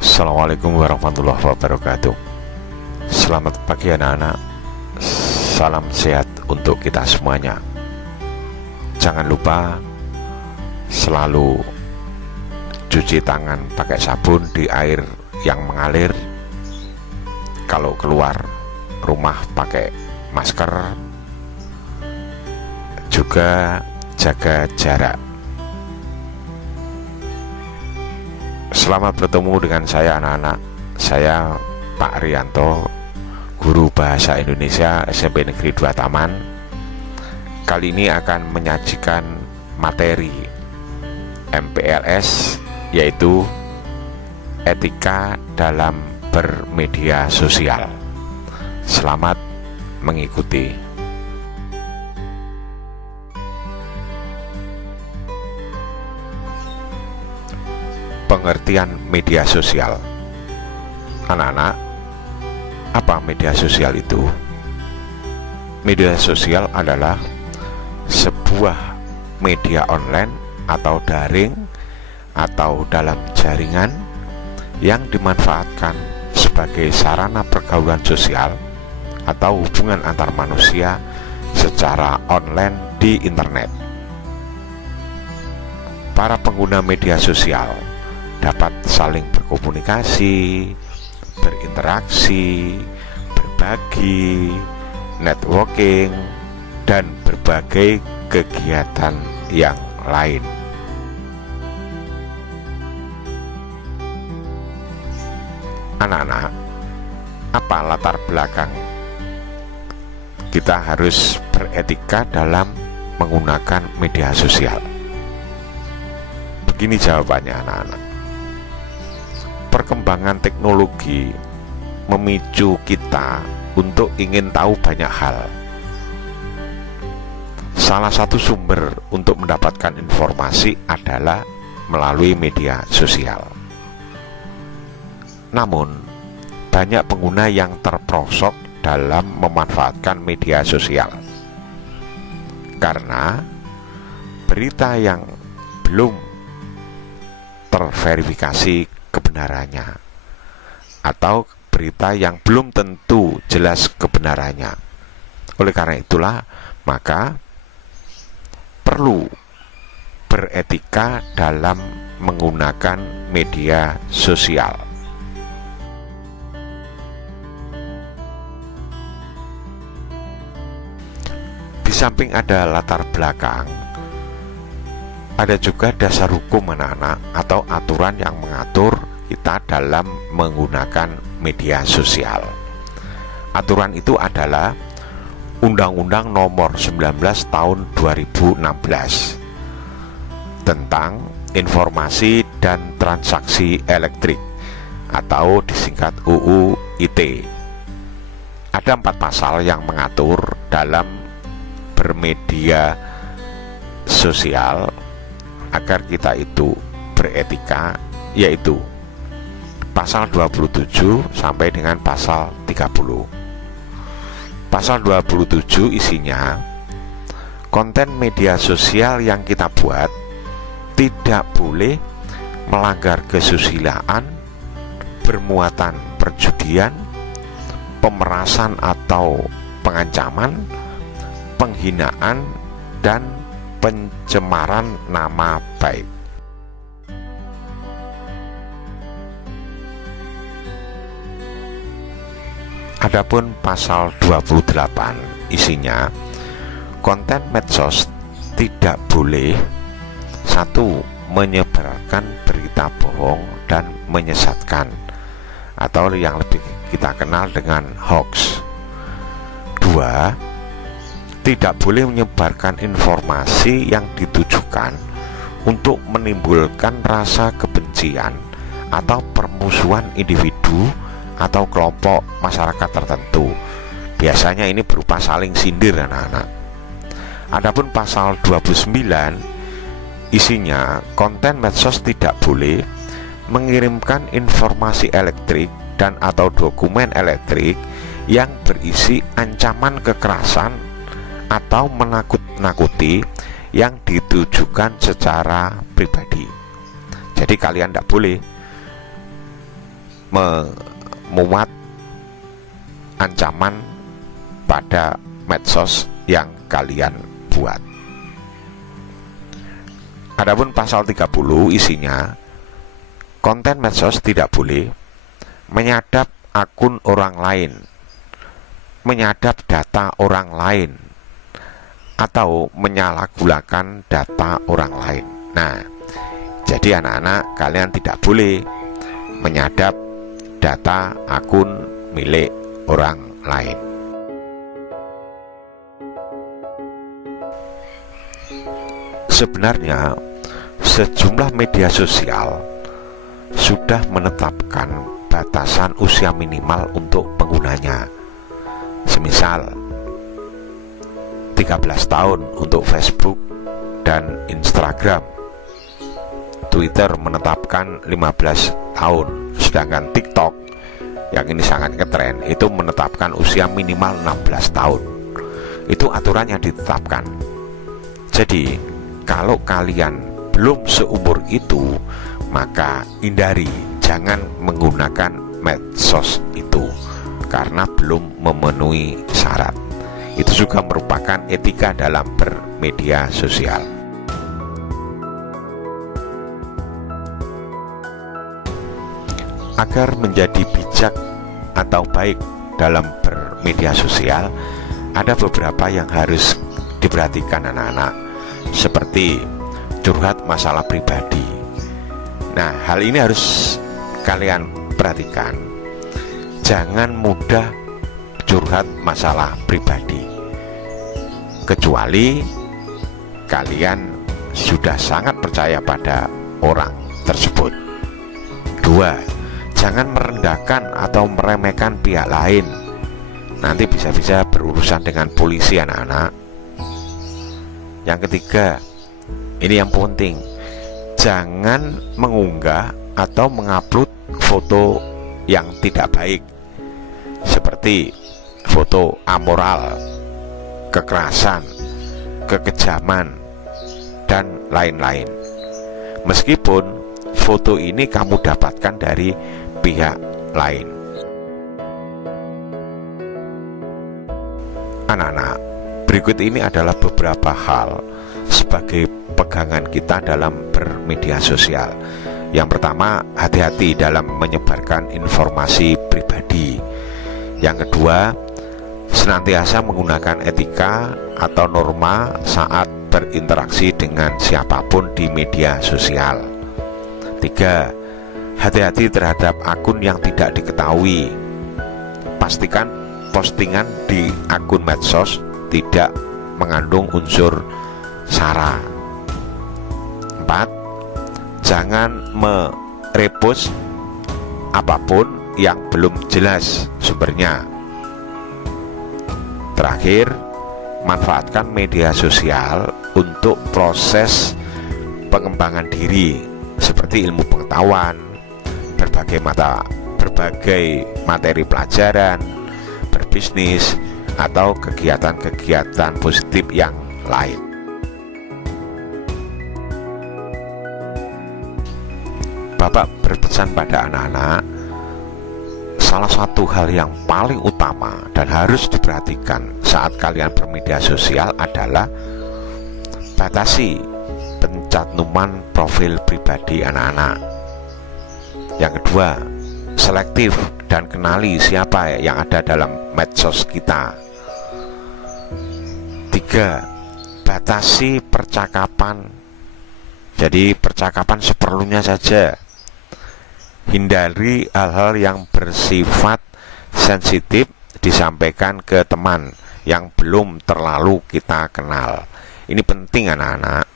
Assalamualaikum warahmatullahi wabarakatuh. Selamat pagi anak-anak. Salam sehat untuk kita semuanya. Jangan lupa selalu cuci tangan pakai sabun di air yang mengalir. Kalau keluar rumah pakai masker. Juga jaga jarak. Selamat bertemu dengan saya anak-anak. Saya Pak Rianto, guru Bahasa Indonesia SMP Negeri 2 Taman. Kali ini akan menyajikan materi MPLS, yaitu etika dalam bermedia sosial. Selamat mengikuti. Pengertian media sosial. Anak-anak, apa media sosial itu? Media sosial adalah sebuah media online atau daring atau dalam jaringan yang dimanfaatkan sebagai sarana pergaulan sosial atau hubungan antar manusia secara online di internet. Para pengguna media sosial dapat saling berkomunikasi, berinteraksi, berbagi, networking, dan berbagai kegiatan yang lain. Anak-anak, apa latar belakang kita harus beretika dalam menggunakan media sosial? Begini jawabannya anak-anak. Perkembangan teknologi memicu kita untuk ingin tahu banyak hal. Salah satu sumber untuk mendapatkan informasi adalah melalui media sosial. Namun, banyak pengguna yang terperosok dalam memanfaatkan media sosial karena berita yang belum terverifikasi kebenarannya atau berita yang belum tentu jelas kebenarannya. Oleh karena itulah, maka perlu beretika dalam menggunakan media sosial. Di samping ada latar belakang, ada juga dasar hukum anak-anak atau aturan yang mengatur kita dalam menggunakan media sosial. Aturan itu adalah Undang-Undang Nomor 19 Tahun 2016 tentang Informasi dan Transaksi Elektrik atau disingkat UU ITE. Ada 4 pasal yang mengatur dalam bermedia sosial agar kita itu beretika, yaitu pasal 27 sampai dengan pasal 30. Pasal 27 isinya, konten media sosial yang kita buat tidak boleh melanggar kesusilaan, bermuatan perjudian, pemerasan atau pengancaman, penghinaan, dan pencemaran nama baik. Adapun pasal 28 isinya, konten medsos tidak boleh: 1. Menyebarkan berita bohong dan menyesatkan atau yang lebih kita kenal dengan hoax. 2. Tidak boleh menyebarkan informasi yang ditujukan untuk menimbulkan rasa kebencian atau permusuhan individu atau kelompok masyarakat tertentu. Biasanya ini berupa saling sindir anak-anak. Adapun pasal 29 isinya, konten medsos tidak boleh mengirimkan informasi elektrik dan atau dokumen elektrik yang berisi ancaman kekerasan atau menakut-nakuti yang ditujukan secara pribadi. Jadi kalian tidak boleh memuat ancaman pada medsos yang kalian buat. Adapun pasal 30 isinya, konten medsos tidak boleh menyadap akun orang lain, menyadap data orang lain, atau menyalahgunakan data orang lain. Nah, jadi anak-anak, kalian tidak boleh menyadap data akun milik orang lain. Sebenarnya sejumlah media sosial sudah menetapkan batasan usia minimal untuk penggunanya. Semisal 13 tahun untuk Facebook dan Instagram. Twitter menetapkan 15 tahun, sedangkan TikTok yang ini sangat ngetren itu menetapkan usia minimal 16 tahun. Itu aturan yang ditetapkan. Jadi kalau kalian belum seumur itu, maka hindari, jangan menggunakan medsos itu karena belum memenuhi syarat. Itu juga merupakan etika dalam bermedia sosial. Agar menjadi bijak atau baik dalam bermedia sosial, ada beberapa yang harus diperhatikan anak-anak, seperti curhat masalah pribadi. Nah, hal ini harus kalian perhatikan. Jangan mudah curhat masalah pribadi, kecuali kalian sudah sangat percaya pada orang tersebut. 2. Jangan merendahkan atau meremehkan pihak lain. Nanti bisa-bisa berurusan dengan polisi anak-anak. Yang ketiga, ini yang penting, jangan mengunggah atau mengupload foto yang tidak baik, seperti foto amoral, kekerasan, kekejaman, dan lain-lain. Meskipun foto ini kamu dapatkan dari pihak lain. Anak-anak, berikut ini adalah beberapa hal sebagai pegangan kita dalam bermedia sosial. Yang pertama, hati-hati dalam menyebarkan informasi pribadi. Yang kedua, senantiasa menggunakan etika atau norma saat berinteraksi dengan siapapun di media sosial. 3. Hati-hati terhadap akun yang tidak diketahui. Pastikan postingan di akun medsos tidak mengandung unsur sara. 4. Jangan merepost apapun yang belum jelas sumbernya. Terakhir, manfaatkan media sosial untuk proses pengembangan diri, seperti ilmu pengetahuan, berbagai materi pelajaran, berbisnis, atau kegiatan-kegiatan positif yang lain. Bapak berpesan pada anak-anak, salah satu hal yang paling utama dan harus diperhatikan saat kalian bermedia sosial adalah batasi pencantuman profil pribadi anak-anak. Yang kedua, selektif dan kenali siapa yang ada dalam medsos kita. 3. Batasi percakapan. Jadi percakapan seperlunya saja. Hindari hal-hal yang bersifat sensitif disampaikan ke teman yang belum terlalu kita kenal. Ini penting anak-anak.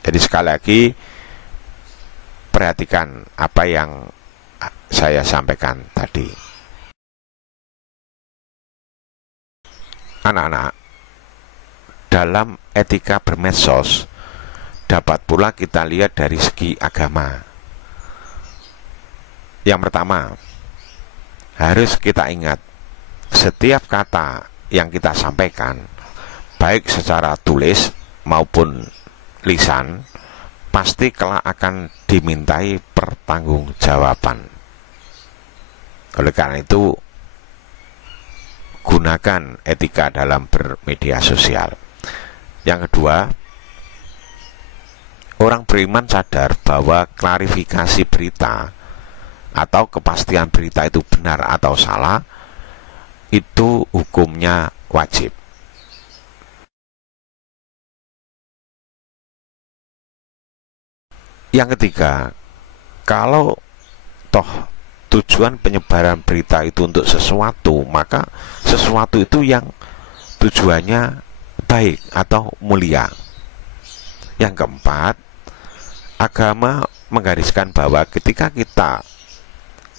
Jadi sekali lagi, perhatikan apa yang saya sampaikan tadi. Anak-anak, dalam etika bermedsos dapat pula kita lihat dari segi agama. Yang pertama, harus kita ingat, setiap kata yang kita sampaikan, baik secara tulis maupun lisan, pasti kelak akan dimintai pertanggungjawaban. Oleh karena itu, gunakan etika dalam bermedia sosial. Yang kedua, orang beriman sadar bahwa klarifikasi berita atau kepastian berita itu benar atau salah itu hukumnya wajib. Yang ketiga, kalau toh tujuan penyebaran berita itu untuk sesuatu, maka sesuatu itu yang tujuannya baik atau mulia. Yang keempat, agama menggariskan bahwa ketika kita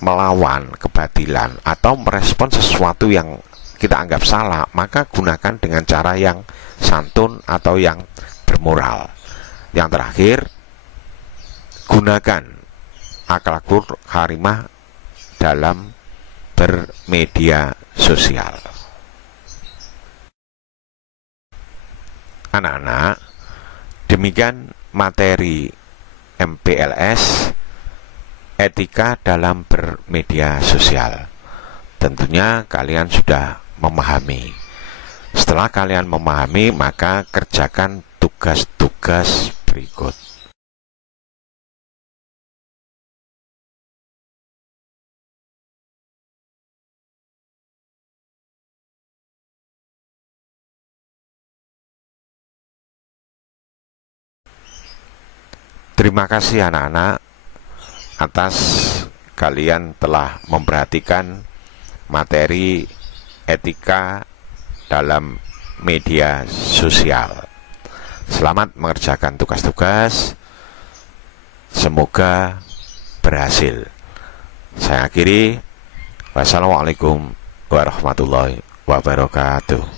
melawan kebatilan atau merespon sesuatu yang kita anggap salah, maka gunakan dengan cara yang santun atau yang bermoral. Yang terakhir, gunakan akhlakul karimah dalam bermedia sosial. Anak-anak, demikian materi MPLS etika dalam bermedia sosial. Tentunya kalian sudah memahami. Setelah kalian memahami, maka kerjakan tugas-tugas berikut. Terima kasih anak-anak atas kalian telah memperhatikan materi etika dalam media sosial. Selamat mengerjakan tugas-tugas. Semoga berhasil. Saya akhiri. Wassalamualaikum warahmatullahi wabarakatuh.